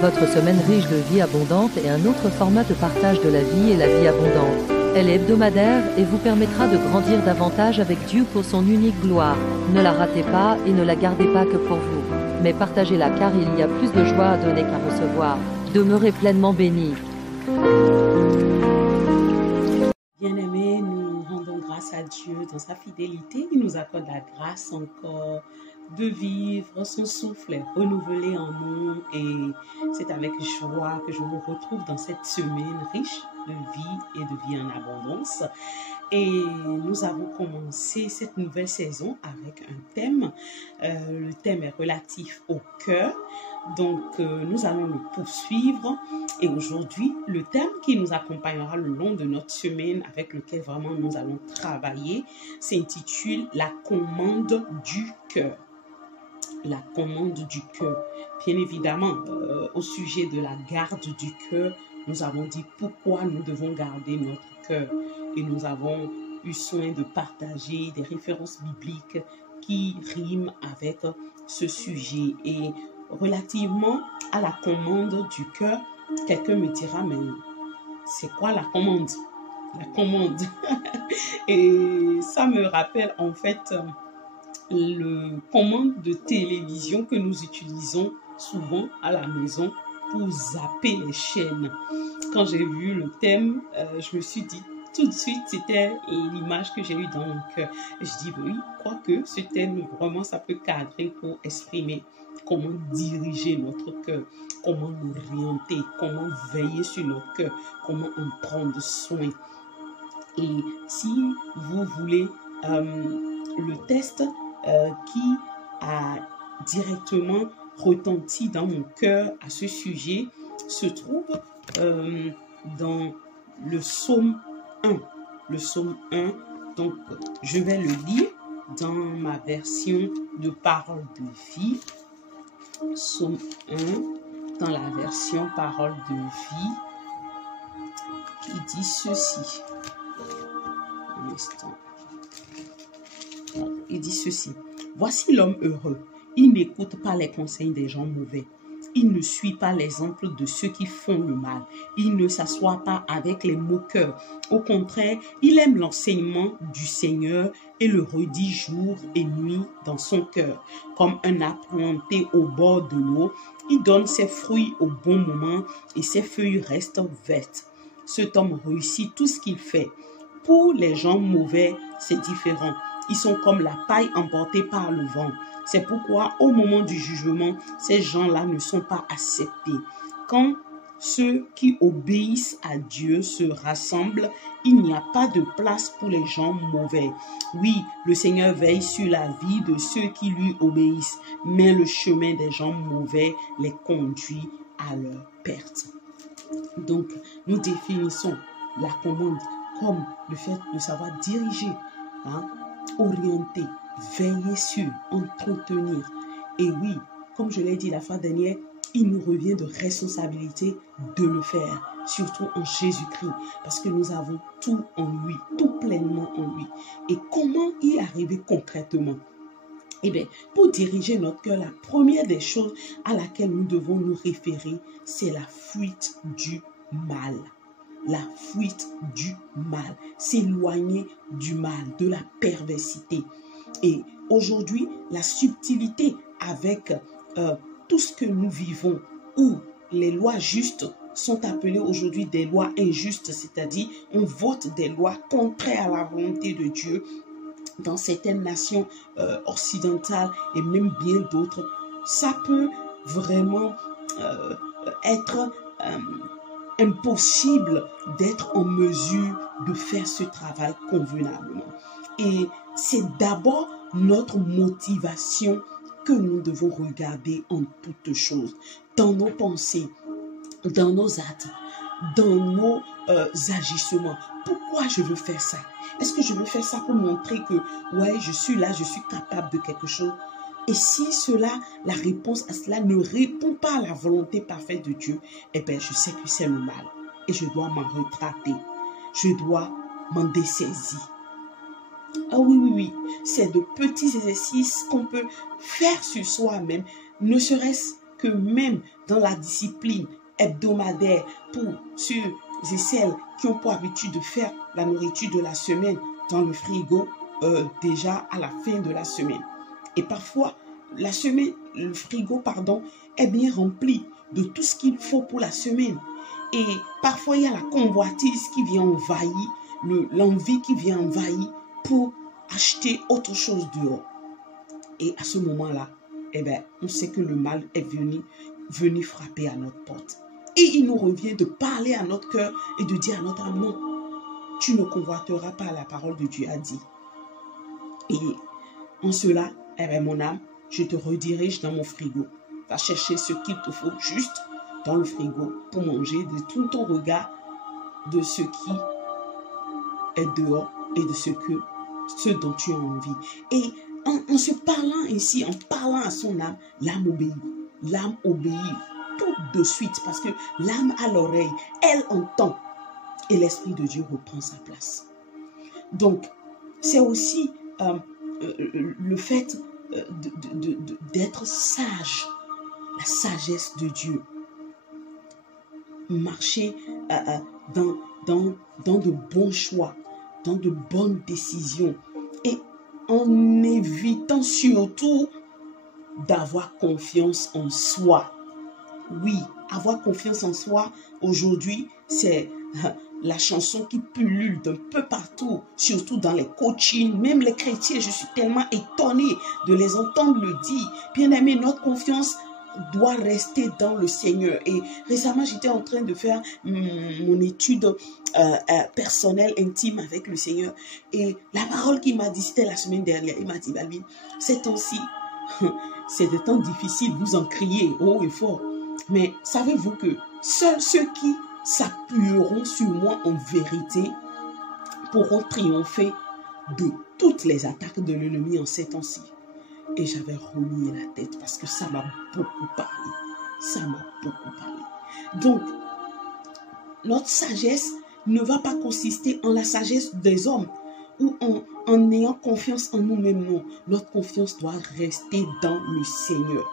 Votre semaine riche de vie abondante est un autre format de partage de la vie et la vie abondante. Elle est hebdomadaire et vous permettra de grandir davantage avec Dieu pour son unique gloire. Ne la ratez pas et ne la gardez pas que pour vous, mais partagez-la car il y a plus de joie à donner qu'à recevoir. Demeurez pleinement bénis. Bien-aimés, nous rendons grâce à Dieu dans sa fidélité. Il nous accorde la grâce encore de vivre. Son souffle est renouvelé en nous et c'est avec joie que je vous retrouve dans cette semaine riche de vie et de vie en abondance. Et nous avons commencé cette nouvelle saison avec un thème. Le thème est relatif au cœur. Donc, nous allons le poursuivre. Et aujourd'hui, le thème qui nous accompagnera le long de notre semaine, avec lequel vraiment nous allons travailler, s'intitule « La commande du cœur ». La commande du cœur. Bien évidemment, au sujet de la garde du cœur, nous avons dit pourquoi nous devons garder notre cœur. Et nous avons eu soin de partager des références bibliques qui riment avec ce sujet. Et relativement à la commande du cœur, quelqu'un me dira, mais c'est quoi la commande? La commande. Et ça me rappelle en fait le commande de télévision que nous utilisons souvent à la maison pour zapper les chaînes. Quand j'ai vu le thème, je me suis dit tout de suite, c'était l'image que j'ai eue dans mon cœur. Je dis oui, quoique ce thème, vraiment, ça peut cadrer pour exprimer comment diriger notre cœur, comment nous orienter, comment veiller sur notre cœur, comment en prendre soin. Et si vous voulez le test qui a directement retenti dans mon cœur à ce sujet, se trouve dans le psaume 1. Le psaume 1, donc je vais le lire dans ma version de parole de vie. Psaume 1, dans la version parole de vie, qui dit ceci. Un instant. Il dit ceci. Voici l'homme heureux. Il n'écoute pas les conseils des gens mauvais. Il ne suit pas l'exemple de ceux qui font le mal. Il ne s'assoit pas avec les moqueurs. Au contraire, il aime l'enseignement du Seigneur et le redit jour et nuit dans son cœur. Comme un arbre planté au bord de l'eau, il donne ses fruits au bon moment et ses feuilles restent vertes. Cet homme réussit tout ce qu'il fait. Pour les gens mauvais, c'est différent. Ils sont comme la paille emportée par le vent. C'est pourquoi, au moment du jugement, ces gens-là ne sont pas acceptés. Quand ceux qui obéissent à Dieu se rassemblent, il n'y a pas de place pour les gens mauvais. Oui, le Seigneur veille sur la vie de ceux qui lui obéissent, mais le chemin des gens mauvais les conduit à leur perte. Donc, nous définissons la commande comme le fait de savoir diriger, orienter, veiller sur, entretenir. Et oui, comme je l'ai dit la fois dernière, il nous revient de responsabilité de le faire, surtout en Jésus-Christ, parce que nous avons tout en lui, tout pleinement en lui. Et comment y arriver concrètement? Eh bien, pour diriger notre cœur, la première des choses à laquelle nous devons nous référer, c'est la fuite du mal. La fuite du mal, s'éloigner du mal, de la perversité. Et aujourd'hui, la subtilité avec tout ce que nous vivons, où les lois justes sont appelées aujourd'hui des lois injustes, c'est-à-dire on vote des lois contraires à la volonté de Dieu dans certaines nations occidentales et même bien d'autres. Ça peut vraiment être impossible d'être en mesure de faire ce travail convenablement. Et c'est d'abord notre motivation que nous devons regarder en toutes choses, dans nos pensées, dans nos actes, dans nos agissements. Pourquoi je veux faire ça? Est-ce que je veux faire ça pour montrer que ouais, je suis là, je suis capable de quelque chose? Et si la réponse à cela ne répond pas à la volonté parfaite de Dieu, eh bien, je sais que c'est le mal. Et je dois m'en retrater. Je dois m'en dessaisir. Ah oui. C'est de petits exercices qu'on peut faire sur soi-même, ne serait-ce que même dans la discipline hebdomadaire pour ceux et celles qui ont pour habitude de faire la nourriture de la semaine dans le frigo déjà à la fin de la semaine. Et parfois, le frigo, pardon, est bien rempli de tout ce qu'il faut pour la semaine. Et parfois, il y a la convoitise qui vient envahir, l'envie qui vient envahir pour acheter autre chose dehors. Et à ce moment-là, eh bien, on sait que le mal est venu frapper à notre porte. Et il nous revient de parler à notre cœur et de dire à notre âme, non, tu ne convoiteras pas, la parole de Dieu a dit. Et en cela, eh bien, mon âme, je te redirige dans mon frigo. Va chercher ce qu'il te faut juste dans le frigo pour manger de tout ton regard de ce qui est dehors et de ce dont tu as envie. Et en se parlant ainsi, en parlant à son âme, l'âme obéit. L'âme obéit tout de suite parce que l'âme a l'oreille, elle entend et l'Esprit de Dieu reprend sa place. Donc, c'est aussi le fait d'être sage, la sagesse de Dieu. Marcher dans de bons choix, dans de bonnes décisions et en évitant surtout d'avoir confiance en soi. Oui, avoir confiance en soi, aujourd'hui, c'est la chanson qui pullule d'un peu partout, surtout dans les coachings, même les chrétiens. Je suis tellement étonnée de les entendre le dire. Bien aimé, notre confiance doit rester dans le Seigneur. Et récemment, j'étais en train de faire mon étude personnelle, intime avec le Seigneur. Et la parole qu'il m'a dit, c'était la semaine dernière. Il m'a dit, Balbine, ces temps-ci, c'est des temps difficiles, vous en criez haut et fort. Mais savez-vous que seuls ceux qui s'appuieront sur moi en vérité pourront triompher de toutes les attaques de l'ennemi en ces temps-ci. Et j'avais remué la tête parce que ça m'a beaucoup parlé. Ça m'a beaucoup parlé. Donc, notre sagesse ne va pas consister en la sagesse des hommes ou en ayant confiance en nous-mêmes. Non, notre confiance doit rester dans le Seigneur.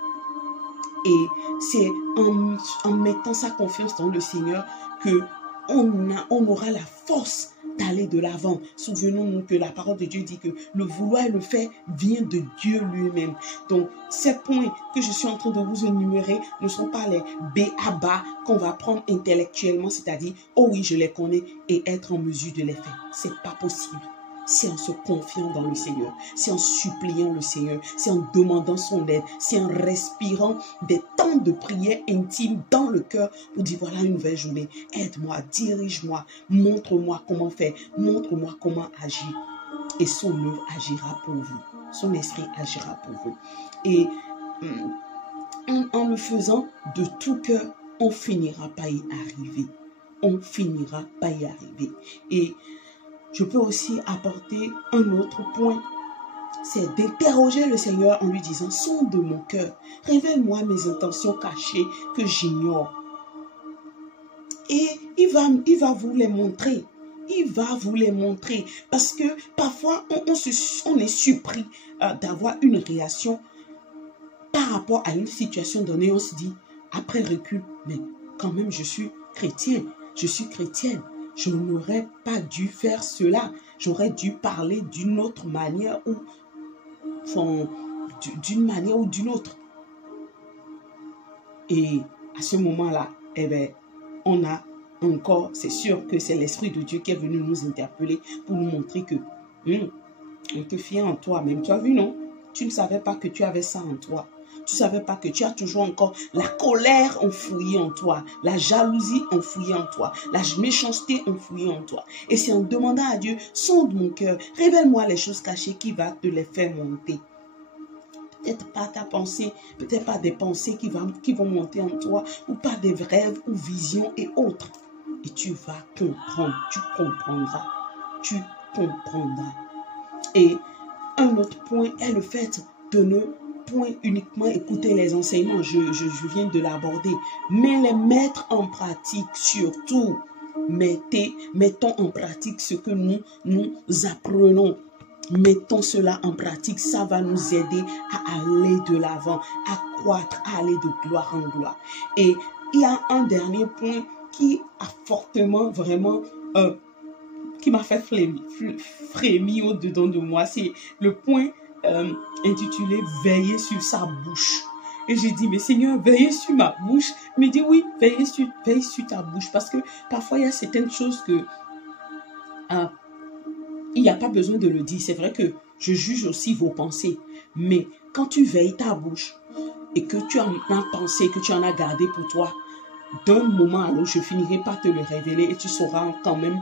Et c'est en mettant sa confiance dans le Seigneur qu'on aura la force d'aller de l'avant. Souvenons-nous que la parole de Dieu dit que le vouloir et le faire vient de Dieu lui-même. Donc, ces points que je suis en train de vous énumérer ne sont pas les b.a.-ba qu'on va prendre intellectuellement, c'est-à-dire, oh oui, je les connais et être en mesure de les faire. C'est pas possible. C'est en se confiant dans le Seigneur, c'est en suppliant le Seigneur, c'est en demandant son aide, c'est en respirant des temps de prière intime dans le cœur pour dire voilà une nouvelle journée, aide-moi, dirige-moi, montre-moi comment faire, montre-moi comment agir. Et son œuvre agira pour vous, son esprit agira pour vous. Et en le faisant de tout cœur, on finira par y arriver. On finira par y arriver. Et je peux aussi apporter un autre point, c'est d'interroger le Seigneur en lui disant, sonde mon cœur, révèle-moi mes intentions cachées que j'ignore. Et il va vous les montrer. Il va vous les montrer. Parce que parfois, on est surpris d'avoir une réaction par rapport à une situation donnée. On se dit, après recul, mais quand même, je suis chrétien, je suis chrétienne. Je n'aurais pas dû faire cela. J'aurais dû parler d'une autre manière ou d'une manière ou d'une autre. Et à ce moment-là, eh bien, on a encore, c'est sûr que c'est l'Esprit de Dieu qui est venu nous interpeller pour nous montrer que on te fiait en toi. Même tu as vu, non? Tu ne savais pas que tu avais ça en toi. Tu ne savais pas que tu as toujours encore la colère enfouie en toi, la jalousie enfouie en toi, la méchanceté enfouie en toi. Et c'est en demandant à Dieu, sonde mon cœur, révèle-moi les choses cachées qui va te les faire monter. Peut-être pas ta pensée, peut-être pas des pensées qui vont monter en toi, ou pas des rêves ou visions et autres. Et tu vas comprendre, tu comprendras, tu comprendras. Et un autre point est le fait de ne point uniquement écouter les enseignements, je viens de l'aborder, mais les mettre en pratique surtout. Mettons en pratique ce que nous apprenons. Mettons cela en pratique, ça va nous aider à aller de l'avant, à croître, à aller de gloire en gloire. Et il y a un dernier point qui a fortement, vraiment, qui m'a fait frémir au-dedans de moi. C'est le point intitulé « Veiller sur sa bouche ». Et j'ai dit, mais Seigneur, veillez sur ma bouche. Il me dit, oui, veille sur ta bouche. Parce que parfois, il y a certaines choses que il n'y a pas besoin de le dire. C'est vrai que je juge aussi vos pensées. Mais quand tu veilles ta bouche et que tu en as pensé, que tu en as gardé pour toi, d'un moment à l'autre, je finirai par te le révéler et tu sauras quand même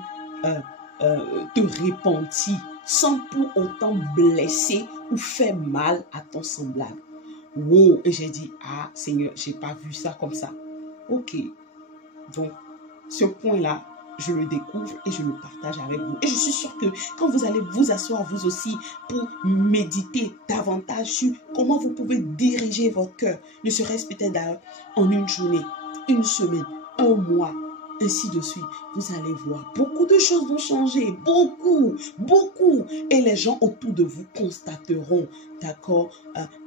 te repentir sans pour autant blesser ou faire mal à ton semblable. Wow! Et j'ai dit, ah Seigneur, j'ai pas vu ça comme ça. Ok. Donc, ce point-là, je le découvre et je le partage avec vous. Et je suis sûre que quand vous allez vous asseoir vous aussi pour méditer davantage sur comment vous pouvez diriger votre cœur, ne serait-ce peut-être en une journée, une semaine, un mois, ainsi de suite, vous allez voir, beaucoup de choses vont changer, beaucoup. Et les gens autour de vous constateront, d'accord,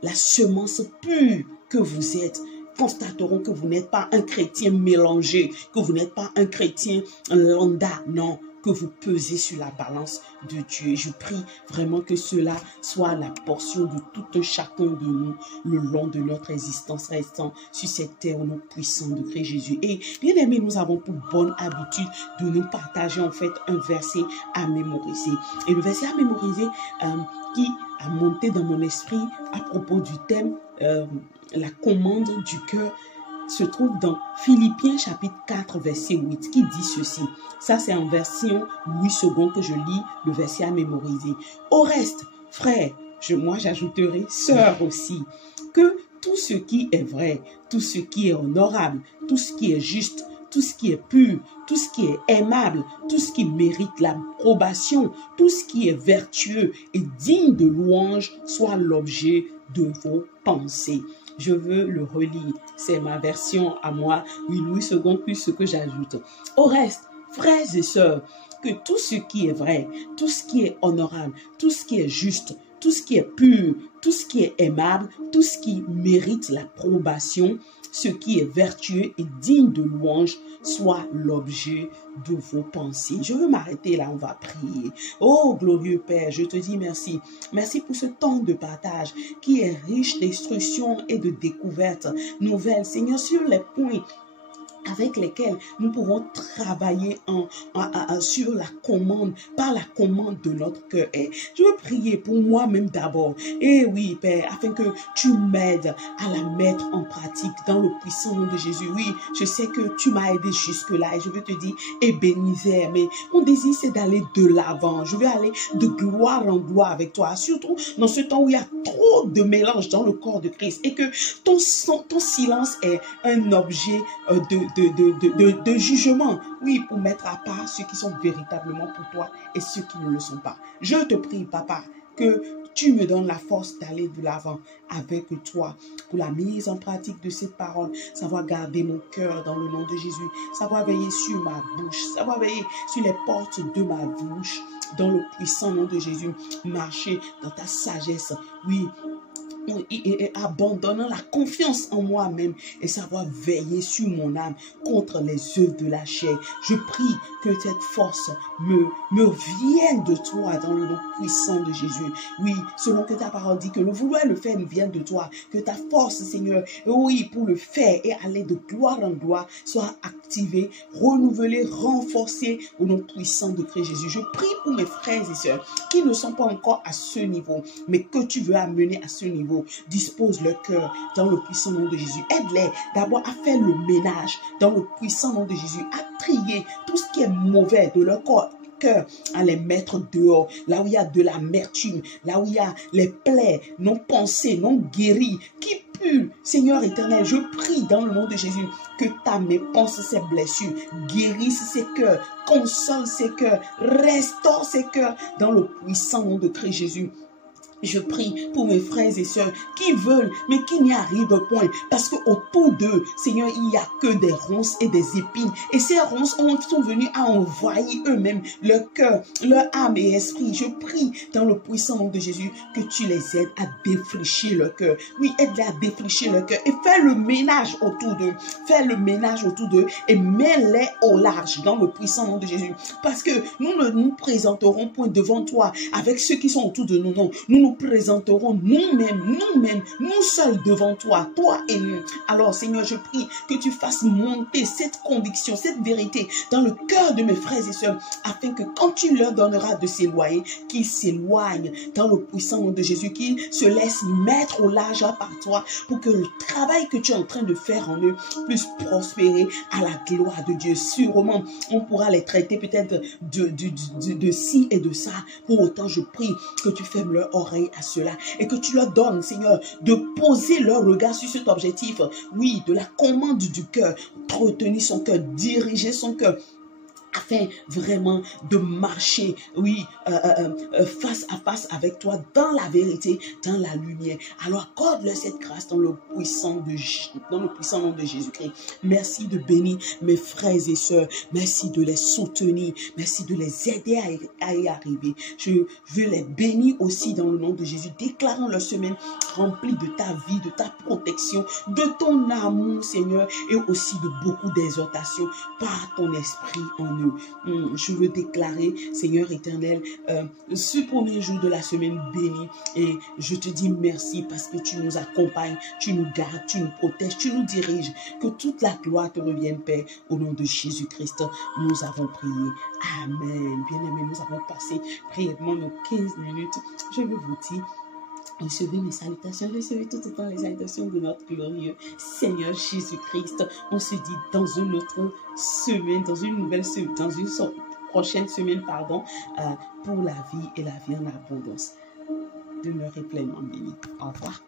la semence pure que vous êtes, constateront que vous n'êtes pas un chrétien mélangé, que vous n'êtes pas un chrétien lambda, non, que vous pesez sur la balance de Dieu. Je prie vraiment que cela soit la portion de tout un chacun de nous le long de notre existence restant sur cette terre au nom puissant de Christ Jésus. Et bien aimé, nous avons pour bonne habitude de nous partager en fait un verset à mémoriser. Et le verset à mémoriser qui a monté dans mon esprit à propos du thème la commande du cœur se trouve dans Philippiens chapitre 4 verset 8 qui dit ceci. Ça c'est en version Louis II que je lis le verset à mémoriser. Au reste, frères, moi j'ajouterai sœurs aussi, que tout ce qui est vrai, tout ce qui est honorable, tout ce qui est juste, tout ce qui est pur, tout ce qui est aimable, tout ce qui mérite l'approbation, tout ce qui est vertueux et digne de louange soit l'objet de vos pensées. Je veux le relire. C'est ma version à moi. Oui, Louis II plus ce que j'ajoute. Au reste, frères et sœurs, que tout ce qui est vrai, tout ce qui est honorable, tout ce qui est juste, tout ce qui est pur, tout ce qui est aimable, tout ce qui mérite l'approbation, ce qui est vertueux et digne de louange, soit l'objet de vos pensées. Je veux m'arrêter là, on va prier. Oh, glorieux Père, je te dis merci. Merci pour ce temps de partage qui est riche d'instructions et de découvertes nouvelles. Seigneur, sur les points avec lesquels nous pouvons travailler sur la commande, par la commande de notre cœur. Et je veux prier pour moi-même d'abord. Et oui, Père, afin que tu m'aides à la mettre en pratique dans le puissant nom de Jésus. Oui, je sais que tu m'as aidé jusque-là et je veux te dire, Ebenezer, mais mon désir c'est d'aller de l'avant. Je veux aller de gloire en gloire avec toi, surtout dans ce temps où il y a trop de mélange dans le corps de Christ et que ton silence est un objet de jugement, oui, pour mettre à part ceux qui sont véritablement pour toi et ceux qui ne le sont pas. Je te prie, Papa, que tu me donnes la force d'aller de l'avant avec toi pour la mise en pratique de cette parole, savoir garder mon cœur dans le nom de Jésus, savoir veiller sur ma bouche, savoir veiller sur les portes de ma bouche dans le puissant nom de Jésus, marcher dans ta sagesse, oui, et abandonnant la confiance en moi-même et savoir veiller sur mon âme contre les œuvres de la chair. Je prie que cette force me vienne de toi dans le nom puissant de Jésus. Oui, selon que ta parole dit que le vouloir le faire vient de toi, que ta force, Seigneur, oui, pour le faire et aller de gloire en gloire, soit activée, renouvelée, renforcée au nom puissant de Christ Jésus. Je prie pour mes frères et sœurs qui ne sont pas encore à ce niveau, mais que tu veux amener à ce niveau. Dispose leur cœur dans le puissant nom de Jésus. Aide-les d'abord à faire le ménage dans le puissant nom de Jésus, à trier tout ce qui est mauvais de leur corps, cœur, à les mettre dehors, là où il y a de l'amertume, là où il y a les plaies non pensées, non guéries, qui puent. Seigneur éternel, je prie dans le nom de Jésus que ta main pense ces blessures, guérisse ces cœurs, console ces cœurs, restaure ces cœurs dans le puissant nom de Christ Jésus. Je prie pour mes frères et sœurs qui veulent, mais qui n'y arrivent point. Parce qu'autour d'eux, Seigneur, il n'y a que des ronces et des épines. Et ces ronces sont venues à envahir eux-mêmes leur cœur, leur âme et esprit. Je prie dans le puissant nom de Jésus que tu les aides à défricher leur cœur. Oui, aide-les à défricher leur cœur et fais le ménage autour d'eux. Fais le ménage autour d'eux et mets-les au large dans le puissant nom de Jésus. Parce que nous ne nous présenterons point devant toi avec ceux qui sont autour de nous. Non, nous nous présenterons nous-mêmes, nous seuls devant toi, toi et nous. Alors Seigneur, je prie que tu fasses monter cette conviction, cette vérité dans le cœur de mes frères et sœurs, afin que quand tu leur donneras de s'éloigner, qu'ils s'éloignent dans le puissant nom de Jésus, qu'ils se laissent mettre au large par toi, pour que le travail que tu es en train de faire en eux puisse prospérer à la gloire de Dieu. Sûrement, on pourra les traiter peut-être de ci et de ça. Pour autant, je prie que tu fermes leur oreille à cela et que tu leur donnes, Seigneur, de poser leur regard sur cet objectif, oui, de la commande du cœur, retenir son cœur, diriger son cœur, afin vraiment de marcher, oui, face à face avec toi dans la vérité, dans la lumière. Alors accorde-leur cette grâce dans le puissant nom de Jésus-Christ. Merci de bénir mes frères et sœurs. Merci de les soutenir. Merci de les aider à y arriver. Je veux les bénir aussi dans le nom de Jésus, déclarant leur semaine remplie de ta vie, de ta protection, de ton amour, Seigneur, et aussi de beaucoup d'exhortation par ton esprit en eux. Je veux déclarer, Seigneur éternel, ce premier jour de la semaine béni, et je te dis merci parce que tu nous accompagnes, tu nous gardes, tu nous protèges, tu nous diriges. Que toute la gloire te revienne, Père, au nom de Jésus-Christ. Nous avons prié. Amen. Bien-aimés, nous avons passé brièvement nos 15 minutes. Je veux vous dire, recevez mes salutations, recevez tout autant les salutations de notre glorieux Seigneur Jésus-Christ. On se dit dans une autre semaine, dans une nouvelle semaine, dans une prochaine semaine, pour la vie et la vie en abondance. Demeurez pleinement bénis. Au revoir.